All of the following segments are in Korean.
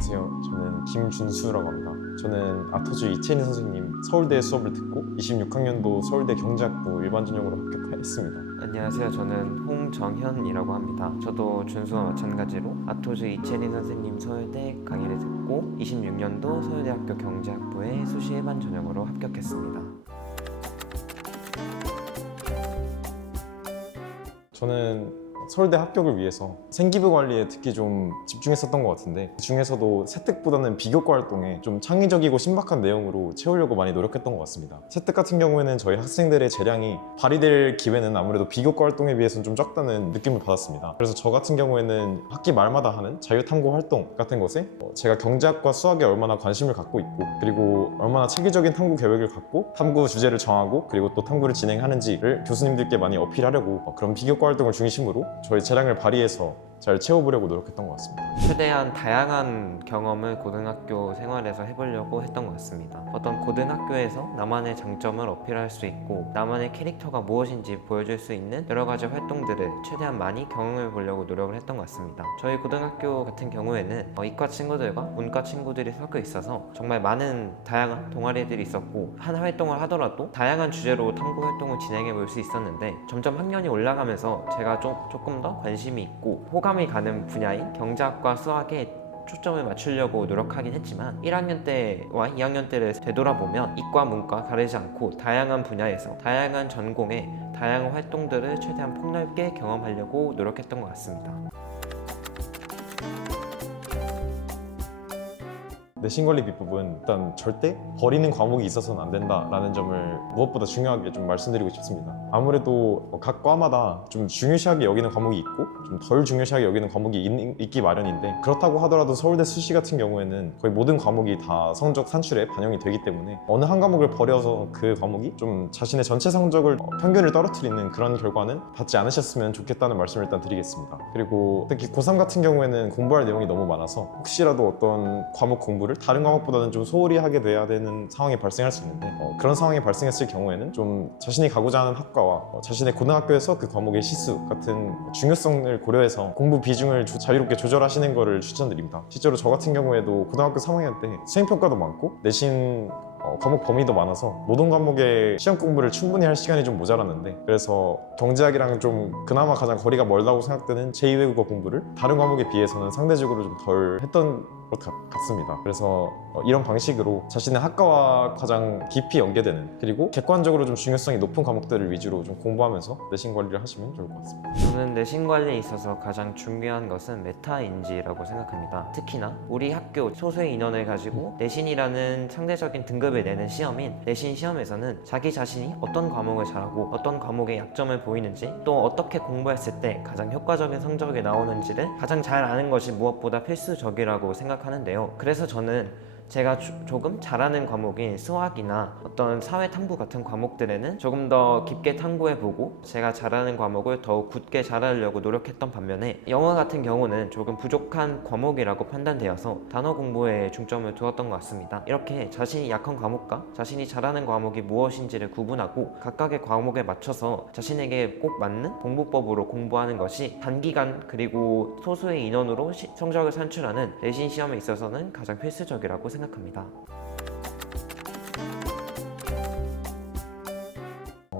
안녕하세요. 저는 김준수라고 합니다. 저는 아토즈 이채니 선생님 서울대 수업을 듣고 26학년도 서울대 경제학부 일반 전형으로 합격했습니다. 안녕하세요. 저는 홍정현이라고 합니다. 저도 준수와 마찬가지로 아토즈 이채니 선생님 서울대 강의를 듣고 26년도 서울대학교 경제학부에 수시 일반 전형으로 합격했습니다. 저는 서울대 합격을 위해서 생기부 관리에 특히 좀 집중했었던 것 같은데, 그 중에서도 세특보다는 비교과 활동에 좀 창의적이고 신박한 내용으로 채우려고 많이 노력했던 것 같습니다. 세특 같은 경우에는 저희 학생들의 재량이 발휘될 기회는 아무래도 비교과 활동에 비해서는 좀 적다는 느낌을 받았습니다. 그래서 저 같은 경우에는 학기 말마다 하는 자유탐구 활동 같은 것에 제가 경제학과 수학에 얼마나 관심을 갖고 있고, 그리고 얼마나 체계적인 탐구 계획을 갖고 탐구 주제를 정하고 그리고 또 탐구를 진행하는지를 교수님들께 많이 어필하려고 그런 비교과 활동을 중심으로 저희 재량을 발휘해서 잘 채워보려고 노력했던 것 같습니다. 최대한 다양한 경험을 고등학교 생활에서 해보려고 했던 것 같습니다. 어떤 고등학교에서 나만의 장점을 어필할 수 있고 나만의 캐릭터가 무엇인지 보여줄 수 있는 여러 가지 활동들을 최대한 많이 경험해 보려고 노력을 했던 것 같습니다. 저희 고등학교 같은 경우에는 이과 친구들과 문과 친구들이 섞여 있어서 정말 많은 다양한 동아리들이 있었고, 한 활동을 하더라도 다양한 주제로 탐구 활동을 진행해 볼 수 있었는데, 점점 학년이 올라가면서 제가 조금 더 관심이 있고 호감이 가는 분야인 경제학과 수학에 초점을 맞추려고 노력하긴 했지만 1학년 때와 2학년 때를 되돌아보면 이과 문과 가리지 않고 다양한 분야에서 다양한 전공의 다양한 활동들을 최대한 폭넓게 경험하려고 노력했던 것 같습니다. 내신관리 비법은 일단 절대 버리는 과목이 있어서는 안 된다라는 점을 무엇보다 중요하게 좀 말씀드리고 싶습니다. 아무래도 각 과마다 좀 중요시하게 여기는 과목이 있고 좀 덜 중요시하게 여기는 과목이 있기 마련인데, 그렇다고 하더라도 서울대 수시 같은 경우에는 거의 모든 과목이 다 성적 산출에 반영이 되기 때문에 어느 한 과목을 버려서 그 과목이 좀 자신의 전체 성적을 평균을 떨어뜨리는 그런 결과는 받지 않으셨으면 좋겠다는 말씀을 일단 드리겠습니다. 그리고 특히 고3 같은 경우에는 공부할 내용이 너무 많아서 혹시라도 어떤 과목 공부를 다른 과목보다는 좀 소홀히 하게 돼야 되는 상황이 발생할 수 있는데, 그런 상황이 발생했을 경우에는 좀 자신이 가고자 하는 학과와 자신의 고등학교에서 그 과목의 시수 같은 중요성을 고려해서 공부 비중을 자유롭게 조절하시는 것을 추천드립니다. 실제로 저 같은 경우에도 고등학교 3학년 때 수행평가도 많고 내신 과목 범위도 많아서 모든 과목의 시험 공부를 충분히 할 시간이 좀 모자랐는데, 그래서 경제학이랑 좀 그나마 가장 거리가 멀다고 생각되는 제2외국어 공부를 다른 과목에 비해서는 상대적으로 좀 덜 했던 것 같습니다. 그래서 이런 방식으로 자신의 학과와 가장 깊이 연계되는, 그리고 객관적으로 좀 중요성이 높은 과목들을 위주로 좀 공부하면서 내신 관리를 하시면 좋을 것 같습니다. 저는 내신 관리에 있어서 가장 중요한 것은 메타인지라고 생각합니다. 특히나 우리 학교 소수의 인원을 가지고 내신이라는 상대적인 등급을 내는 시험인 내신 시험에서는 자기 자신이 어떤 과목을 잘하고 어떤 과목의 약점을 보이는지, 또 어떻게 공부했을 때 가장 효과적인 성적이 나오는지를 가장 잘 아는 것이 무엇보다 필수적이라고 생각하는데요. 그래서 저는 제가 조금 잘하는 과목인 수학이나 어떤 사회 탐구 같은 과목들에는 조금 더 깊게 탐구해보고 제가 잘하는 과목을 더욱 굳게 잘하려고 노력했던 반면에, 영어 같은 경우는 조금 부족한 과목이라고 판단되어서 단어 공부에 중점을 두었던 것 같습니다. 이렇게 자신이 약한 과목과 자신이 잘하는 과목이 무엇인지를 구분하고 각각의 과목에 맞춰서 자신에게 꼭 맞는 공부법으로 공부하는 것이 단기간 그리고 소수의 인원으로 성적을 산출하는 내신 시험에 있어서는 가장 필수적이라고 생각합니다.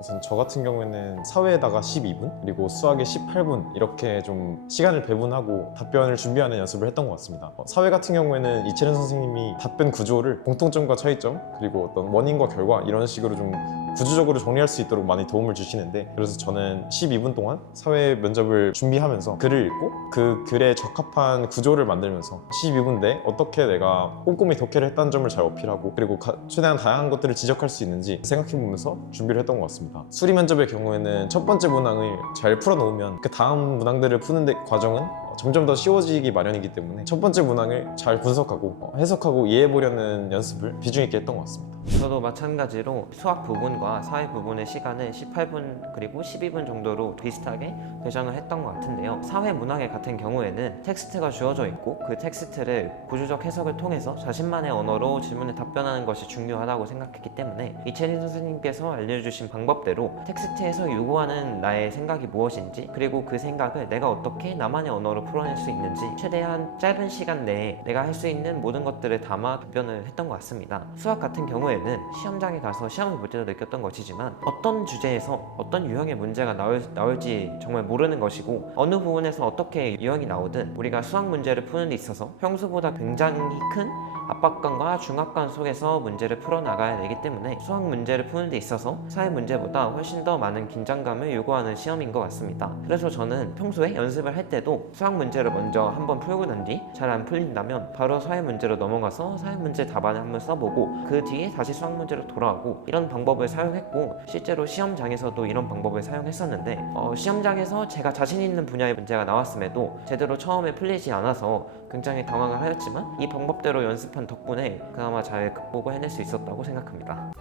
우선 저 같은 경우에는 사회에다가 12분 그리고 수학에 18분 이렇게 좀 시간을 배분하고 답변을 준비하는 연습을 했던 것 같습니다. 사회 같은 경우에는 이채련 선생님이 답변 구조를 공통점과 차이점 그리고 어떤 원인과 결과 이런 식으로 좀 구조적으로 정리할 수 있도록 많이 도움을 주시는데, 그래서 저는 12분 동안 사회 면접을 준비하면서 글을 읽고 그 글에 적합한 구조를 만들면서 12분 내에 어떻게 내가 꼼꼼히 독해를 했다는 점을 잘 어필하고, 그리고 최대한 다양한 것들을 지적할 수 있는지 생각해보면서 준비를 했던 것 같습니다. 수리 면접의 경우에는 첫 번째 문항을 잘 풀어놓으면 그 다음 문항들을 푸는 과정은 점점 더 쉬워지기 마련이기 때문에 첫 번째 문항을 잘 분석하고 해석하고 이해해보려는 연습을 비중 있게 했던 것 같습니다. 저도 마찬가지로 수학 부분과 사회 부분의 시간을 18분 그리고 12분 정도로 비슷하게 배정을 했던 것 같은데요. 사회 문학의 같은 경우에는 텍스트가 주어져 있고 그 텍스트를 구조적 해석을 통해서 자신만의 언어로 질문에 답변하는 것이 중요하다고 생각했기 때문에 이채린 선생님께서 알려주신 방법대로 텍스트에서 요구하는 나의 생각이 무엇인지 그리고 그 생각을 내가 어떻게 나만의 언어로 풀어낼 수 있는지 최대한 짧은 시간 내에 내가 할 수 있는 모든 것들을 담아 답변을 했던 것 같습니다. 수학 같은 경우에는 시험장에 가서 시험을 볼 때도 느꼈던 것이지만 어떤 주제에서 어떤 유형의 문제가 나올지 정말 모르는 것이고 어느 부분에서 어떻게 유형이 나오든 우리가 수학 문제를 푸는 데 있어서 평소보다 굉장히 큰 압박감과 중압감 속에서 문제를 풀어나가야 되기 때문에 수학 문제를 푸는 데 있어서 사회 문제보다 훨씬 더 많은 긴장감을 요구하는 시험인 것 같습니다. 그래서 저는 평소에 연습을 할 때도 수학 문제를 먼저 한번 풀고 난 뒤 잘 안 풀린다면 바로 사회 문제로 넘어가서 사회 문제 답안을 한번 써보고 그 뒤에 다시 수학 문제로 돌아오고 이런 방법을 사용했고 실제로 시험장에서도 이런 방법을 사용했었는데 시험장에서 제가 자신 있는 분야의 문제가 나왔음에도 제대로 처음에 풀리지 않아서 굉장히 당황을 하였지만 이 방법대로 연습한 덕분에 그나마 잘 극복을 해낼 수 있었다고 생각합니다.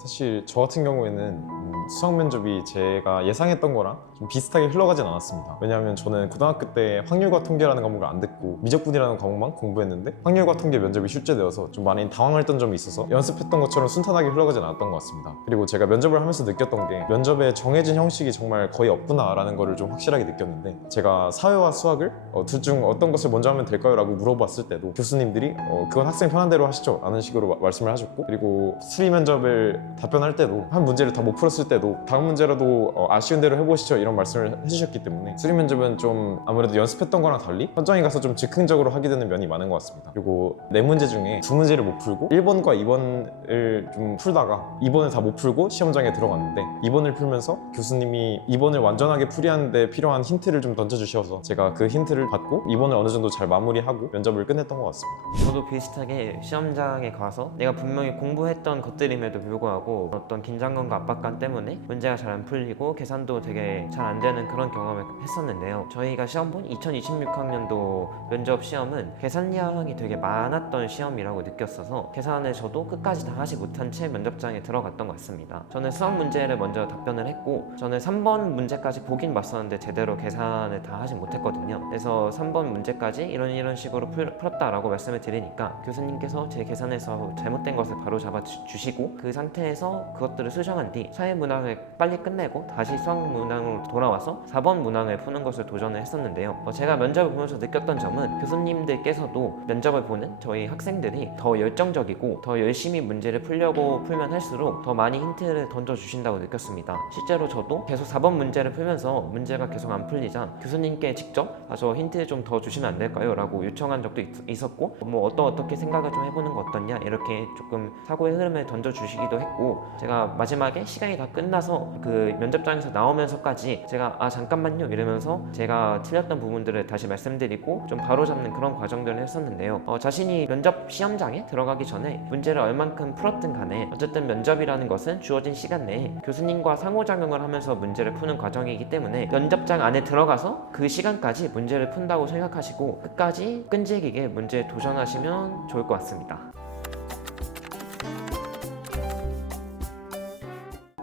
사실 저 같은 경우에는 수학 면접이 제가 예상했던 거랑 좀 비슷하게 흘러가진 않았습니다. 왜냐하면 저는 고등학교 때 확률과 통계라는 과목을 안 듣고 미적분이라는 과목만 공부했는데 확률과 통계 면접이 출제되어서 좀 많이 당황했던 점이 있어서 연습했던 것처럼 순탄하게 흘러가진 않았던 것 같습니다. 그리고 제가 면접을 하면서 느꼈던 게 면접에 정해진 형식이 정말 거의 없구나라는 거를 좀 확실하게 느꼈는데 제가 사회와 수학을 둘 중 어떤 것을 먼저 하면 될까요? 라고 물어봤을 때도 교수님들이 그건 학생 편한 대로 하시죠 라는 식으로 말씀을 하셨고 그리고 수리 면접을 답변할 때도 한 문제를 다 못 풀었을 때도 다음 문제라도 아쉬운 대로 해보시죠 이런 말씀을 해주셨기 때문에 수리 면접은 좀 아무래도 연습했던 거랑 달리 현장에 가서 좀 즉흥적으로 하게 되는 면이 많은 것 같습니다. 그리고 4문제 중에 2문제를 못 풀고 1번과 2번을 좀 풀다가 2번을 다 못 풀고 시험장에 들어갔는데 2번을 풀면서 교수님이 2번을 완전하게 풀이하는데 필요한 힌트를 좀 던져주셔서 제가 그 힌트를 받고 2번을 어느 정도 잘 마무리하고 면접을 끝냈던 것 같습니다. 저도 비슷하게 시험장에 가서 내가 분명히 공부했던 것들임에도 불구하고 어떤 긴장감과 압박감 때문에 문제가 잘 안 풀리고 계산도 되게 잘 안 되는 그런 경험을 했었는데요. 저희가 시험 본 2026학년도 면접 시험은 계산량이 되게 많았던 시험이라고 느꼈어서 계산을 저도 끝까지 다 하지 못한 채 면접장에 들어갔던 것 같습니다. 저는 수학 문제를 먼저 답변을 했고 저는 3번 문제까지 보긴 봤었는데 제대로 계산을 다 하지 못했거든요. 그래서 3번 문제까지 이런 식으로 풀었다라고 말씀을 드리니까 교수님께서 제 계산에서 잘못된 것을 바로 잡아 주시고 그 상태에서 그것들을 수정한 뒤 사회문항을 빨리 끝내고 다시 수학문항으로 돌아와서 4번 문항을 푸는 것을 도전을 했었는데요. 제가 면접을 보면서 느꼈던 점은 교수님들께서도 면접을 보는 저희 학생들이 더 열정적이고 더 열심히 문제를 풀면 할수록 더 많이 힌트를 던져주신다고 느꼈습니다. 실제로 저도 계속 4번 문제를 풀면서 문제가 계속 안 풀리자 교수님께 직접 저 힌트 좀 더 주시면 안 될까요? 라고 요청한 적도 있었고 어떻게 생각을 좀 해보는 거 어떻냐 이렇게 조금 사고의 흐름을 던져주시기도 했고 제가 마지막에 시간이 다 끝나서 그 면접장에서 나오면서까지 제가 잠깐만요 이러면서 제가 틀렸던 부분들을 다시 말씀드리고 좀 바로잡는 그런 과정들을 했었는데요. 자신이 면접 시험장에 들어가기 전에 문제를 얼만큼 풀었든 간에 어쨌든 면접이라는 것은 주어진 시간 내에 교수님과 상호작용을 하면서 문제를 푸는 과정이기 때문에 면접장 안에 들어가서 그 시간까지 문제를 푼다고 생각하시고 끝까지 끈질기게 문제에 도전하시면 좋을 것 같습니다.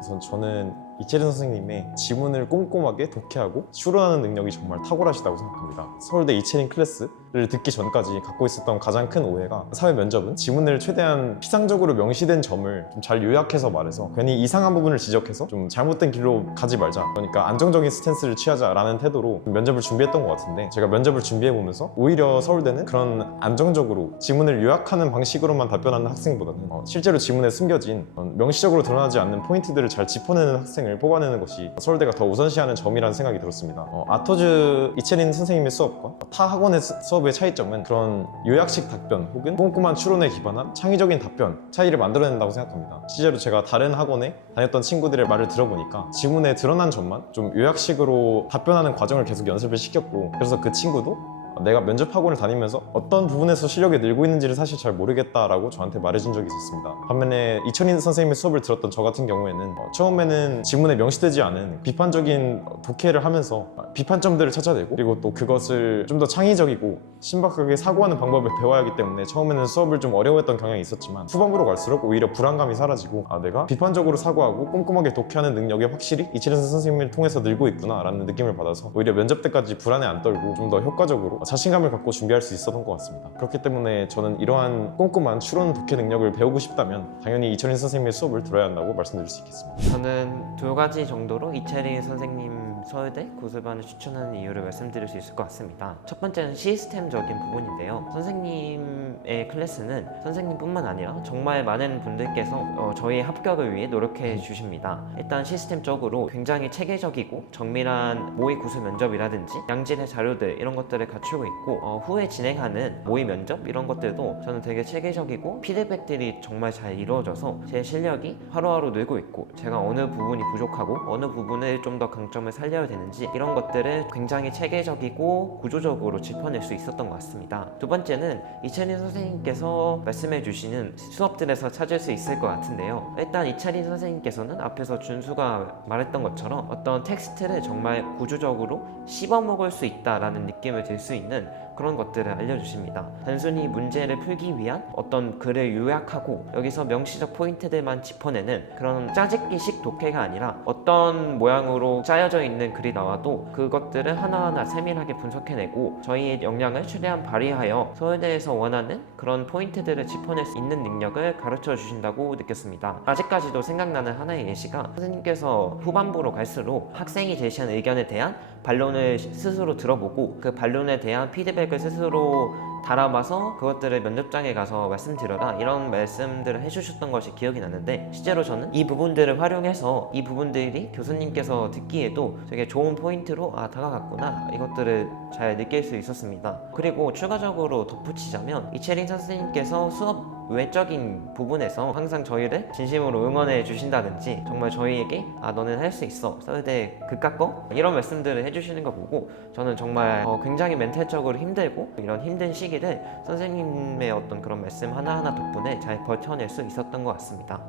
우선 저는 이채린 선생님의 지문을 꼼꼼하게 독해하고 추론하는 능력이 정말 탁월하시다고 생각합니다. 서울대 이채린 클래스를 듣기 전까지 갖고 있었던 가장 큰 오해가 사회 면접은 지문을 최대한 피상적으로 명시된 점을 좀 잘 요약해서 말해서 괜히 이상한 부분을 지적해서 좀 잘못된 길로 가지 말자, 그러니까 안정적인 스탠스를 취하자라는 태도로 면접을 준비했던 것 같은데 제가 면접을 준비해보면서 오히려 서울대는 그런 안정적으로 지문을 요약하는 방식으로만 답변하는 학생보다는 실제로 지문에 숨겨진 명시적으로 드러나지 않는 포인트들을 잘 짚어내는 학생을 뽑아내는 것이 서울대가 더 우선시하는 점이라는 생각이 들었습니다. 아토즈 이채린 선생님의 수업과 타 학원의 수업의 차이점은 그런 요약식 답변 혹은 꼼꼼한 추론에 기반한 창의적인 답변 차이를 만들어낸다고 생각합니다. 실제로 제가 다른 학원에 다녔던 친구들의 말을 들어보니까 지문에 드러난 점만 좀 요약식으로 답변하는 과정을 계속 연습을 시켰고 그래서 그 친구도 내가 면접학원을 다니면서 어떤 부분에서 실력이 늘고 있는지를 사실 잘 모르겠다라고 저한테 말해준 적이 있었습니다. 반면에 이철인 선생님의 수업을 들었던 저 같은 경우에는 처음에는 지문에 명시되지 않은 비판적인 독해를 하면서 비판점들을 찾아내고, 그리고 또 그것을 좀 더 창의적이고 신박하게 사고하는 방법을 배워야 하기 때문에 처음에는 수업을 좀 어려워했던 경향이 있었지만 후반부로 갈수록 오히려 불안감이 사라지고, 내가 비판적으로 사고하고 꼼꼼하게 독해하는 능력이 확실히 이철인 선생님을 통해서 늘고 있구나 라는 느낌을 받아서 오히려 면접 때까지 불안에 안 떨고 좀 더 효과적으로 자신감을 갖고 준비할 수 있었던 것 같습니다. 그렇기 때문에 저는 이러한 꼼꼼한 추론 독해 능력을 배우고 싶다면 당연히 이철인 선생님의 수업을 들어야 한다고 말씀드릴 수 있겠습니다. 저는 두 가지 정도로 이채린 선생님 서울대 고술반을 추천하는 이유를 말씀드릴 수 있을 것 같습니다. 첫 번째는 시스템적인 부분인데요. 선생님의 클래스는 선생님뿐만 아니라 정말 많은 분들께서 저희의 합격을 위해 노력해 주십니다. 일단 시스템적으로 굉장히 체계적이고 정밀한 모의 구술 면접이라든지 양질의 자료들 이런 것들을 갖추고 있고, 후에 진행하는 모의 면접 이런 것들도 저는 되게 체계적이고 피드백들이 정말 잘 이루어져서 제 실력이 하루하루 늘고 있고, 제가 어느 부분이 부족하고 어느 부분을 좀 더 강점을 살려야 되는지 이런 것들을 굉장히 체계적이고 구조적으로 짚어낼 수 있었던 것 같습니다. 두 번째는 이철인 선생님께서 말씀해 주시는 수업들에서 찾을 수 있을 것 같은데요. 일단 이철인 선생님께서는 앞에서 준수가 말했던 것처럼 어떤 텍스트를 정말 구조적으로 씹어먹을 수 있다라는 느낌을 들 수 있는 그런 것들을 알려주십니다. 단순히 문제를 풀기 위한 어떤 글을 요약하고 여기서 명시적 포인트들만 짚어내는 그런 짜집기식 독해가 아니라 어떤 모양으로 짜여져 있는 글이 나와도 그것들을 하나하나 세밀하게 분석해내고 저희의 역량을 최대한 발휘하여 서울대에서 원하는 그런 포인트들을 짚어낼 수 있는 능력을 가르쳐 주신다고 느꼈습니다. 아직까지도 생각나는 하나의 예시가, 선생님께서 후반부로 갈수록 학생이 제시한 의견에 대한 반론을 스스로 들어보고 그 반론에 대한 피드백을 스스로 달아봐서 그것들을 면접장에 가서 말씀드려라 이런 말씀들을 해주셨던 것이 기억이 나는데, 실제로 저는 이 부분들을 활용해서 이 부분들이 교수님께서 듣기에도 되게 좋은 포인트로 다가갔구나 이것들을 잘 느낄 수 있었습니다. 그리고 추가적으로 덧붙이자면 이채린 선생님께서 수업 외적인 부분에서 항상 저희를 진심으로 응원해 주신다든지 정말 저희에게 너는 할 수 있어 서울대 그깟 거 이런 말씀들을 해주시는 거 보고 저는 정말 굉장히 멘탈적으로 힘들고 이런 힘든 시기를 선생님의 어떤 그런 말씀 하나하나 덕분에 잘 버텨낼 수 있었던 것 같습니다.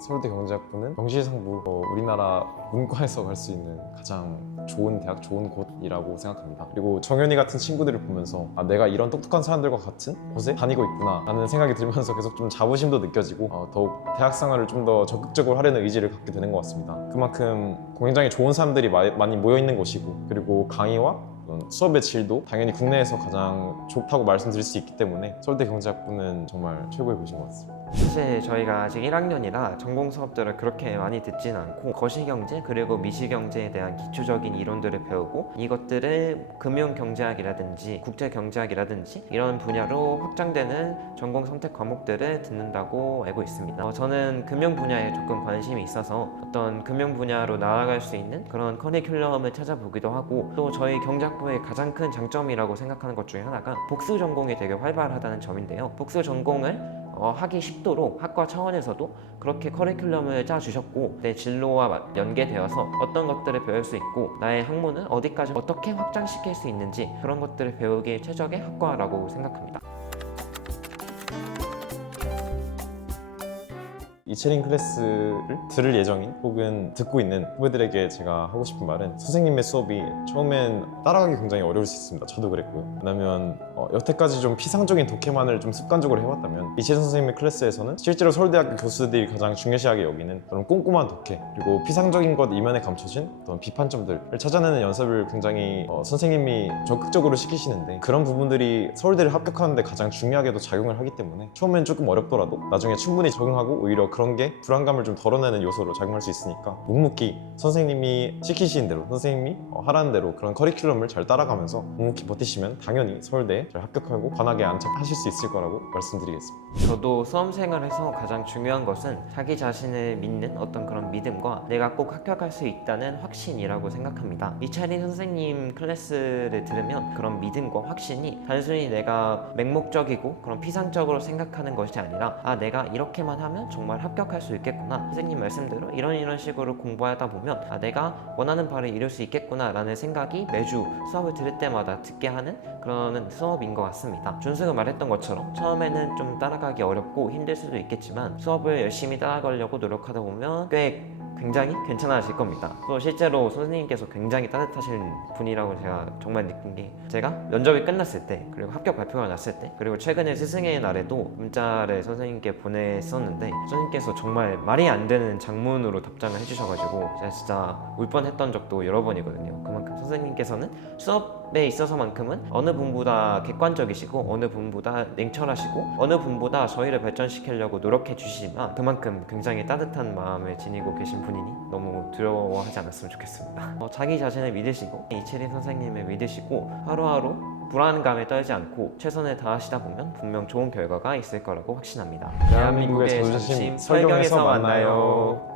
서울대 경제학부는 명실상부 우리나라 문과에서 갈 수 있는 가장 좋은 대학, 좋은 곳이라고 생각합니다. 그리고 정현이 같은 친구들을 보면서 내가 이런 똑똑한 사람들과 같은 곳에 다니고 있구나 라는 생각이 들면서 계속 좀 자부심도 느껴지고 더욱 대학 생활을 좀 더 적극적으로 하려는 의지를 갖게 되는 것 같습니다. 그만큼 굉장히 좋은 사람들이 많이 모여있는 곳이고, 그리고 강의와 수업의 질도 당연히 국내에서 가장 좋다고 말씀드릴 수 있기 때문에 서울대 경제학부는 정말 최고의 곳인 것 같습니다. 사실 저희가 아직 1학년이라 전공 수업들을 그렇게 많이 듣지는 않고 거시경제 그리고 미시경제에 대한 기초적인 이론들을 배우고 이것들을 금융경제학이라든지 국제경제학이라든지 이런 분야로 확장되는 전공 선택 과목들을 듣는다고 알고 있습니다. 저는 금융 분야에 조금 관심이 있어서 어떤 금융 분야로 나아갈 수 있는 그런 커리큘럼을 찾아보기도 하고, 또 저희 경제학부의 가장 큰 장점이라고 생각하는 것 중에 하나가 복수 전공이 되게 활발하다는 점인데요. 복수 전공을 하기 쉽도록 학과 차원에서도 그렇게 커리큘럼을 짜주셨고 내 진로와 연계되어서 어떤 것들을 배울 수 있고 나의 학문을 어디까지 어떻게 확장시킬 수 있는지 그런 것들을 배우기에 최적의 학과라고 생각합니다. 이채린 클래스를 들을 예정인 혹은 듣고 있는 후배들에게 제가 하고 싶은 말은, 선생님의 수업이 처음엔 따라가기 굉장히 어려울 수 있습니다. 저도 그랬고요. 왜냐면 여태까지 좀 피상적인 독해만을 좀 습관적으로 해왔다면 이채린 선생님의 클래스에서는 실제로 서울대학교 교수들이 가장 중요시하게 여기는 그런 꼼꼼한 독해, 그리고 피상적인 것 이면에 감춰진 어떤 비판점들을 찾아내는 연습을 굉장히 선생님이 적극적으로 시키시는데, 그런 부분들이 서울대를 합격하는데 가장 중요하게도 작용을 하기 때문에 처음엔 조금 어렵더라도 나중에 충분히 적응하고 오히려 그런 게 불안감을 좀 덜어내는 요소로 작용할 수 있으니까 묵묵히 선생님이 시키신 대로, 선생님이 하라는 대로 그런 커리큘럼을 잘 따라가면서 묵묵히 버티시면 당연히 서울대에 잘 합격하고 관악에 안착하실 수 있을 거라고 말씀드리겠습니다. 저도 수험생활에서 가장 중요한 것은 자기 자신을 믿는 어떤 그런 믿음과 내가 꼭 합격할 수 있다는 확신이라고 생각합니다. 이채린 선생님 클래스를 들으면 그런 믿음과 확신이 단순히 내가 맹목적이고 그런 피상적으로 생각하는 것이 아니라 내가 이렇게만 하면 정말 합격할 수 있겠구나, 선생님 말씀대로 이런 식으로 공부하다 보면 내가 원하는 바를 이룰 수 있겠구나 라는 생각이 매주 수업을 들을 때마다 듣게 하는 그런 수업인 것 같습니다. 준수가 말했던 것처럼 처음에는 좀 따라가기 어렵고 힘들 수도 있겠지만 수업을 열심히 따라가려고 노력하다 보면 꽤 굉장히 괜찮아질 겁니다. 또 실제로 선생님께서 굉장히 따뜻하신 분이라고 제가 정말 느낀 게, 제가 면접이 끝났을 때, 그리고 합격 발표가 났을 때, 그리고 최근에 스승의 날에도 문자를 선생님께 보냈었는데 선생님께서 정말 말이 안 되는 장문으로 답장을 해주셔가지고 제가 진짜 울 뻔했던 적도 여러 번이거든요. 그만큼 선생님께서는 수업에 있어서만큼은 어느 분보다 객관적이시고 어느 분보다 냉철하시고 어느 분보다 저희를 발전시키려고 노력해 주시지만 그만큼 굉장히 따뜻한 마음을 지니고 계신 분이니 너무 두려워하지 않았으면 좋겠습니다. 자기 자신을 믿으시고 이채린 선생님을 믿으시고 하루하루 불안감에 떨지 않고 최선을 다하시다 보면 분명 좋은 결과가 있을 거라고 확신합니다. 대한민국의 자존심 설경에서 만나요.